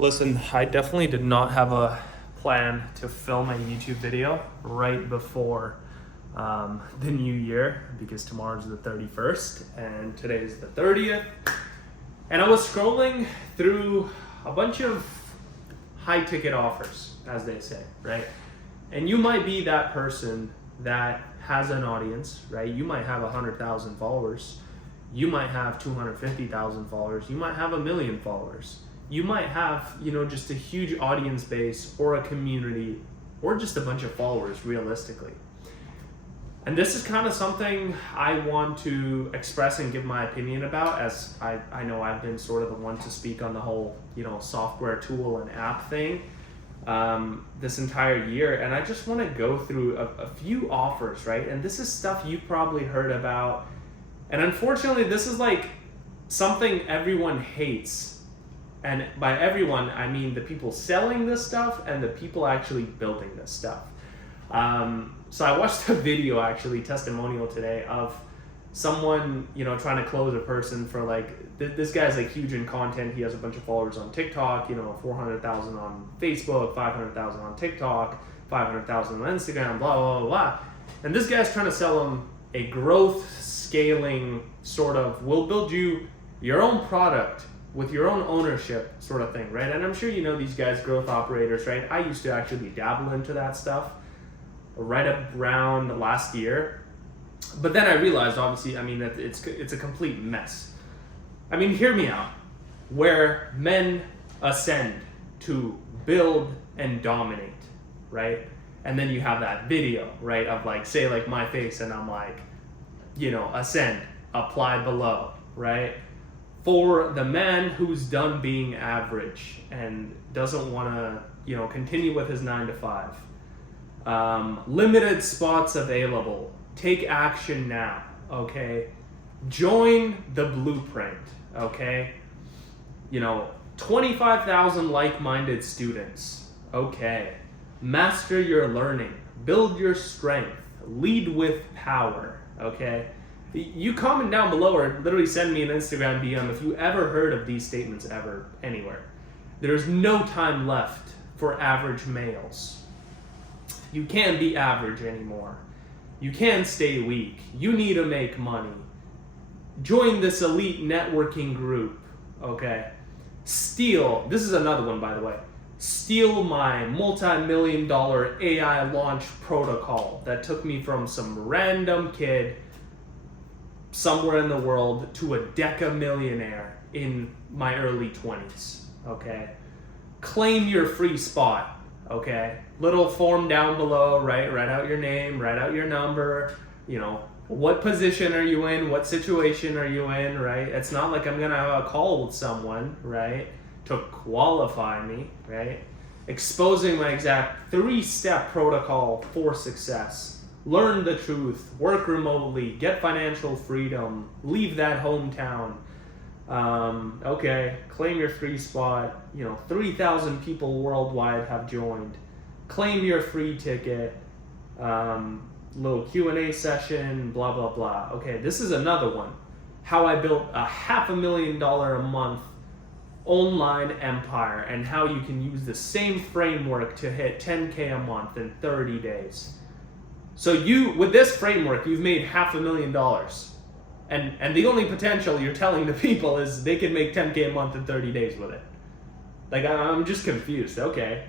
Listen, I definitely did not have a plan to film a YouTube video right before the new year because tomorrow's the 31st and today's the 30th. And I was scrolling through a bunch of high ticket offers, as they say, right? And you might be that person that has an audience, right? You might have 100,000 followers. You might have 250,000 followers. You might have 1,000,000 followers. You might have, just a huge audience base or a community or just a bunch of followers realistically. And this is kind of something I want to express and give my opinion about, as I know I've been sort of the one to speak on the whole, software tool and app thing this entire year. And I just want to go through a few offers, right? And this is stuff you've probably heard about. And unfortunately, this is like something everyone hates. And by everyone, I mean the people selling this stuff and the people actually building this stuff. So I watched a video, actually, testimonial today of someone, trying to close a person for this guy's huge in content. He has a bunch of followers on TikTok, 400,000 on Facebook, 500,000 on TikTok, 500,000 on Instagram, blah, blah, blah, blah. And this guy's trying to sell him a growth scaling sort of, we'll build you your own product with your own ownership sort of thing, right? And I'm sure these guys, growth operators, right? I used to actually dabble into that stuff right around last year. But then I realized, obviously, that it's a complete mess. Hear me out. Where men ascend to build and dominate, right? And then you have that video, right? Of say my face, and I'm ascend, apply below, right? For the man who's done being average and doesn't want to, continue with his 9 to 5. Limited spots available. Take action now, okay? Join the blueprint, okay? 25,000 like-minded students, okay? Master your learning. Build your strength. Lead with power, okay? You comment down below or literally send me an Instagram DM if you ever heard of these statements ever, anywhere. There's no time left for average males. You can't be average anymore. You can't stay weak. You need to make money. Join this elite networking group, okay? This is another one, by the way. Steal my multi-million-dollar AI launch protocol that took me from some random kid somewhere in the world to a deca-millionaire in my early 20s, okay? Claim your free spot, okay? Little form down below, right? Write out your name, write out your number, what position are you in, what situation are you in, right? It's not like I'm gonna have a call with someone, right, to qualify me, right? Exposing my exact 3-step protocol for success. Learn the truth, work remotely, get financial freedom, leave that hometown. Okay, claim your free spot. 3,000 people worldwide have joined. Claim your free ticket. Little Q&A session, blah, blah, blah. Okay, this is another one. How I built a $500,000 a month online empire and how you can use the same framework to hit 10K a month in 30 days. So with this framework, you've made $500,000. And the only potential you're telling the people is they can make 10K a month in 30 days with it. I'm just confused. Okay.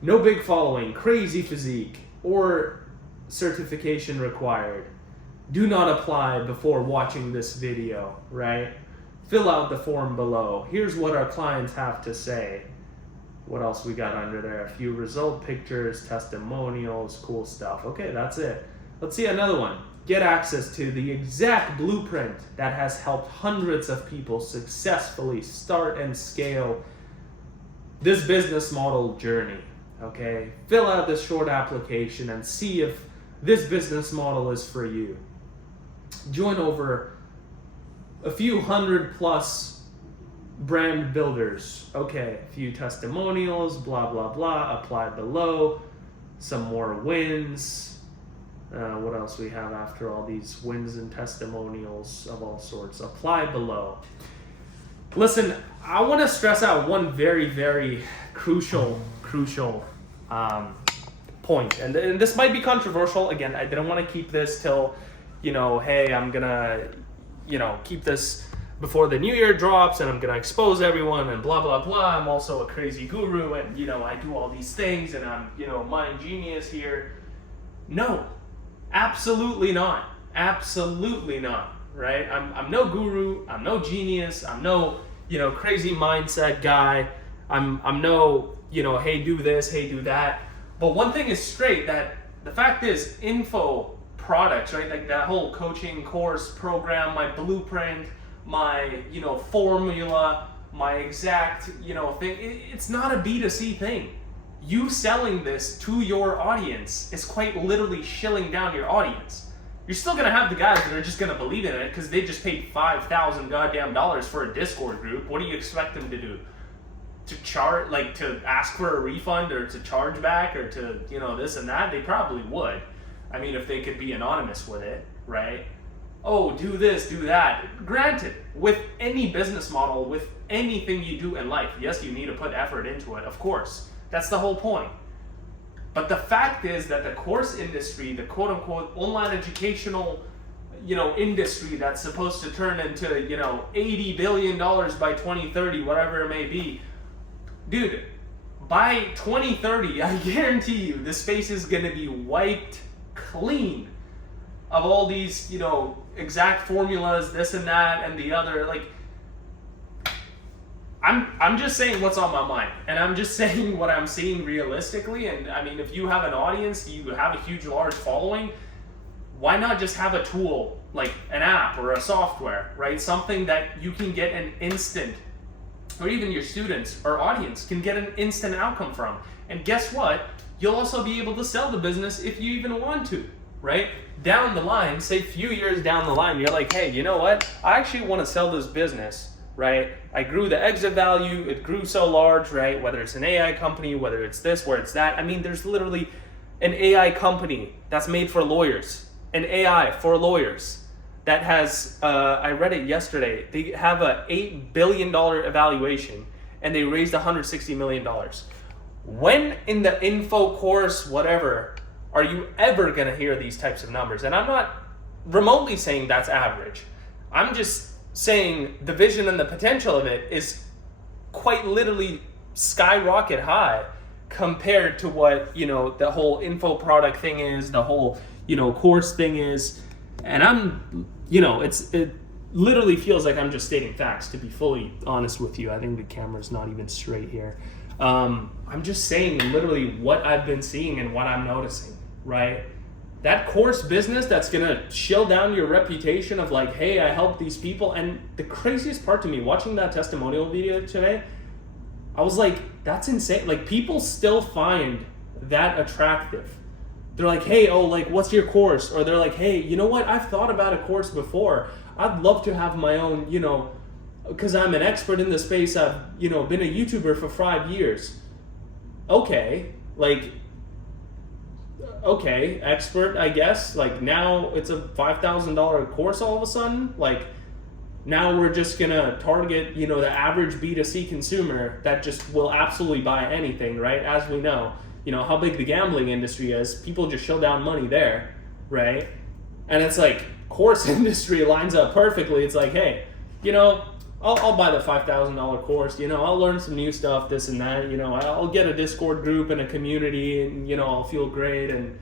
No big following, crazy physique, or certification required. Do not apply before watching this video, right? Fill out the form below. Here's what our clients have to say. What else we got under there? A few result pictures, testimonials, cool stuff. Okay, that's it. Let's see another one. Get access to the exact blueprint that has helped hundreds of people successfully start and scale this business model journey. Okay, fill out this short application and see if this business model is for you. Join over a few 100+ brand builders. Okay, a few testimonials, blah, blah, blah. Apply below. Some more wins. What else we have after all these wins and testimonials of all sorts? Apply below. Listen, I want to stress out one very, very crucial point. And this might be controversial. Again, I didn't want to keep this till, hey, I'm going to, keep this before the new year drops and I'm going to expose everyone and blah, blah, blah. I'm also a crazy guru and, I do all these things and I'm, mind genius here. No, absolutely not. Absolutely not. Right? I'm no guru. I'm no genius. I'm no, crazy mindset guy. I'm no, hey, do this, hey, do that. But one thing is straight, that the fact is info products, right? Like that whole coaching course program, my blueprint, my, formula, my exact, thing. It's not a B2C thing. You selling this to your audience is quite literally shilling down your audience. You're still gonna have the guys that are just gonna believe in it because they just paid $5,000 goddamn dollars for a Discord group. What do you expect them to do? To to ask for a refund or to charge back or to, this and that? They probably would. I mean, if they could be anonymous with it, right? Oh, do this, do that. Granted, with any business model, with anything you do in life, yes, you need to put effort into it, of course. That's the whole point. But the fact is that the course industry, the quote-unquote online educational, industry that's supposed to turn into, $80 billion by 2030, whatever it may be, dude, by 2030, I guarantee you, the space is going to be wiped clean of all these, exact formulas, this and that and the other. Like, I'm just saying what's on my mind, and I'm just saying what I'm seeing realistically. And I mean, if you have an audience, you have a huge, large following, why not just have a tool like an app or a software, right? Something that you can get an instant, or even your students or audience can get an instant outcome from. And guess what? You'll also be able to sell the business if you even want to, right? Down the line, say a few years down the line, you're like, hey, you know what? I actually want to sell this business. Right? I grew the exit value, it grew so large, right? Whether it's an AI company, whether it's this, where it's that. I mean, there's literally an AI company that's made for lawyers, an AI for lawyers that has, I read it yesterday, they have a $8 billion evaluation and they raised $160 million. When in the info course, whatever, are you ever gonna hear these types of numbers? And I'm not remotely saying that's average. I'm just saying the vision and the potential of it is quite literally skyrocket high compared to what, the whole info product thing is, the whole, course thing is. And I'm, it literally feels like I'm just stating facts, to be fully honest with you. I think the camera's not even straight here. I'm just saying literally what I've been seeing and what I'm noticing, right? That course business that's gonna shill down your reputation of like, hey, I helped these people. And the craziest part to me, watching that testimonial video today, I was like, that's insane. Like, people still find that attractive. They're like, hey, what's your course? Or they're like, hey, you know what? I've thought about a course before. I'd love to have my own, because I'm an expert in the space. I've, been a YouTuber for 5 years. Okay, okay, expert, I guess. Like, now it's a $5,000 course all of a sudden. Like, now we're just gonna target, the average B2C consumer that just will absolutely buy anything, right? As we know, how big the gambling industry is. People just shill down money there, right? And it's like, course industry lines up perfectly. It's like, hey, I'll buy the $5,000 course, I'll learn some new stuff, this and that, I'll get a Discord group and a community and, I'll feel great. And,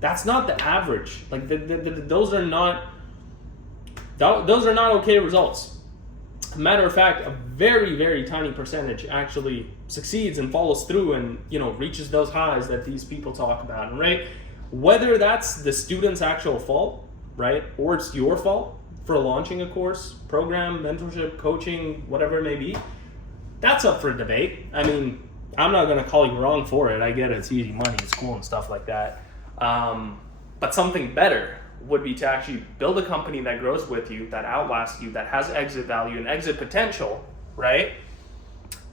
that's not the average. Like, those are not okay results. Matter of fact, a very, very tiny percentage actually succeeds and follows through and, reaches those highs that these people talk about, right? Whether that's the student's actual fault, right? Or it's your fault for launching a course, program, mentorship, coaching, whatever it may be, that's up for debate. I mean, I'm not going to call you wrong for it. I get it. It's easy money. It's cool and stuff like that. But something better would be to actually build a company that grows with you, that outlasts you, that has exit value and exit potential, right?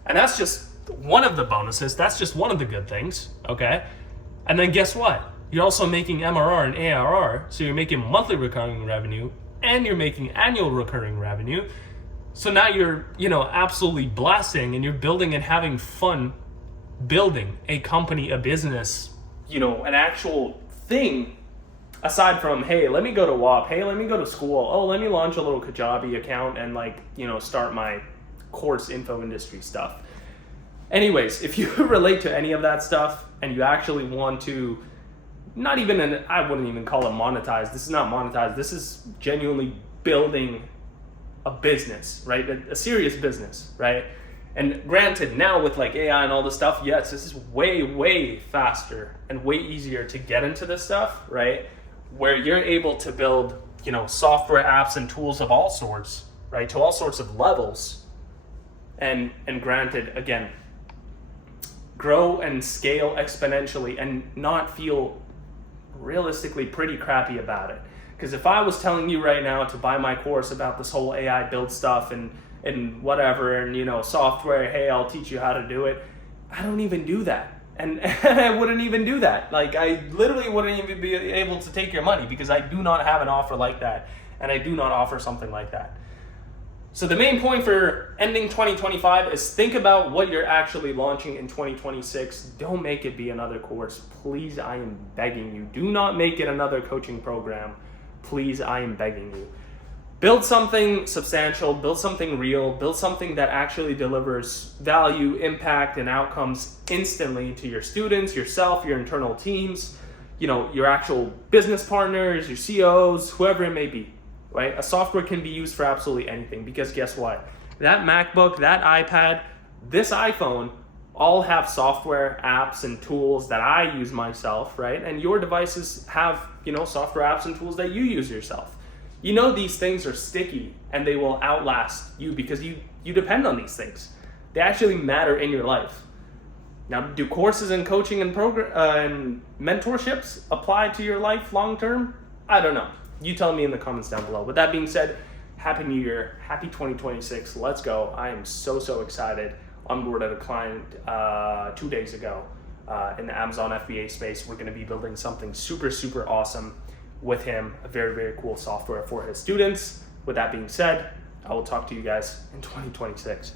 And that's just one of the bonuses. That's just one of the good things, okay? And then guess what? You're also making MRR and ARR, so you're making monthly recurring revenue and you're making annual recurring revenue. So now you're, absolutely blasting, and you're building and having fun building a company, a business, an actual thing, aside from, hey, let me go to WAP, hey, let me go to school, oh, let me launch a little Kajabi account and start my course info industry stuff. Anyways, if you relate to any of that stuff and you actually want to, I wouldn't even call it monetize. This is not monetized. This is genuinely building a business, right? A serious business, right? And granted, now with AI and all this stuff, yes, this is way, way faster and way easier to get into this stuff, right? Where you're able to build, software, apps, and tools of all sorts, right? To all sorts of levels. And granted, again, grow and scale exponentially and not feel realistically pretty crappy about it. Because if I was telling you right now to buy my course about this whole AI build stuff and whatever, and software, hey, I'll teach you how to do it, I don't even do that. And I wouldn't even do that. I literally wouldn't even be able to take your money, because I do not have an offer like that, and I do not offer something like that. So the main point for ending 2025 is think about what you're actually launching in 2026. Don't make it be another course. Please, I am begging you. Do not make it another coaching program. Please, I am begging you. Build something substantial, build something real, build something that actually delivers value, impact, and outcomes instantly to your students, yourself, your internal teams, your actual business partners, your CEOs, whoever it may be, right? A software can be used for absolutely anything, because guess what? That MacBook, that iPad, this iPhone all have software, apps, and tools that I use myself, right? And your devices have, software, apps, and tools that you use yourself. These things are sticky and they will outlast you, because you depend on these things. They actually matter in your life. Now, do courses and coaching and and mentorships apply to your life long term? I don't know. You tell me in the comments down below. With that being said, Happy New Year, happy 2026. Let's go. I am so excited. Onboarded a client 2 days ago in the Amazon FBA space. We're going to be building something super awesome with him, a very cool software for his students. With that being said, I will talk to you guys in 2026.